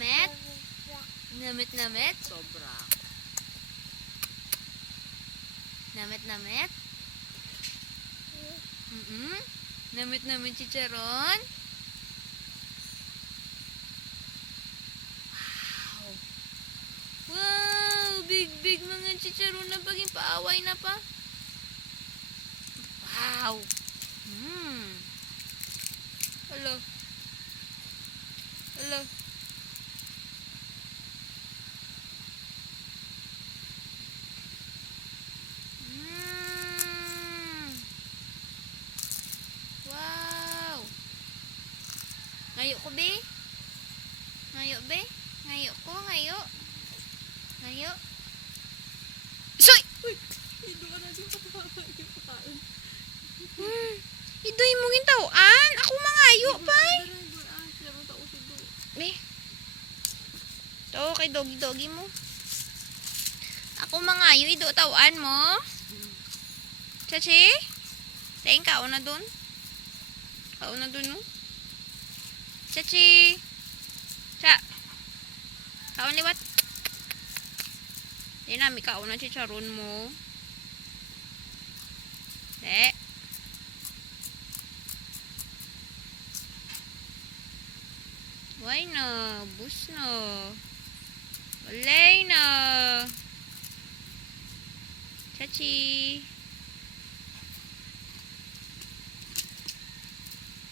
Namit? Namit? Sobra. Namit? Namit chicharon? Wow! Wow! Big mga chicharon na baging paaway na pa. Wow! Hello. Wow! Ngayo ko, be? Ngayo, be? Ngayo ko, ngayo. Ngayo. Soy! Uy! Ido ka natin patawa yung pakain. Idoy mo gintawaan. Ako mangayo, pay. Be. To, kay dogi-dogi mo. Ako mangayo, ido tawaan mo. Chachi? Tain ka, na dun. Kao na dun, no? Chachi! Cha! Kao liwat. Di nami kao na chicharon mo. De. Why na? Bus na. Walay na. Chachi!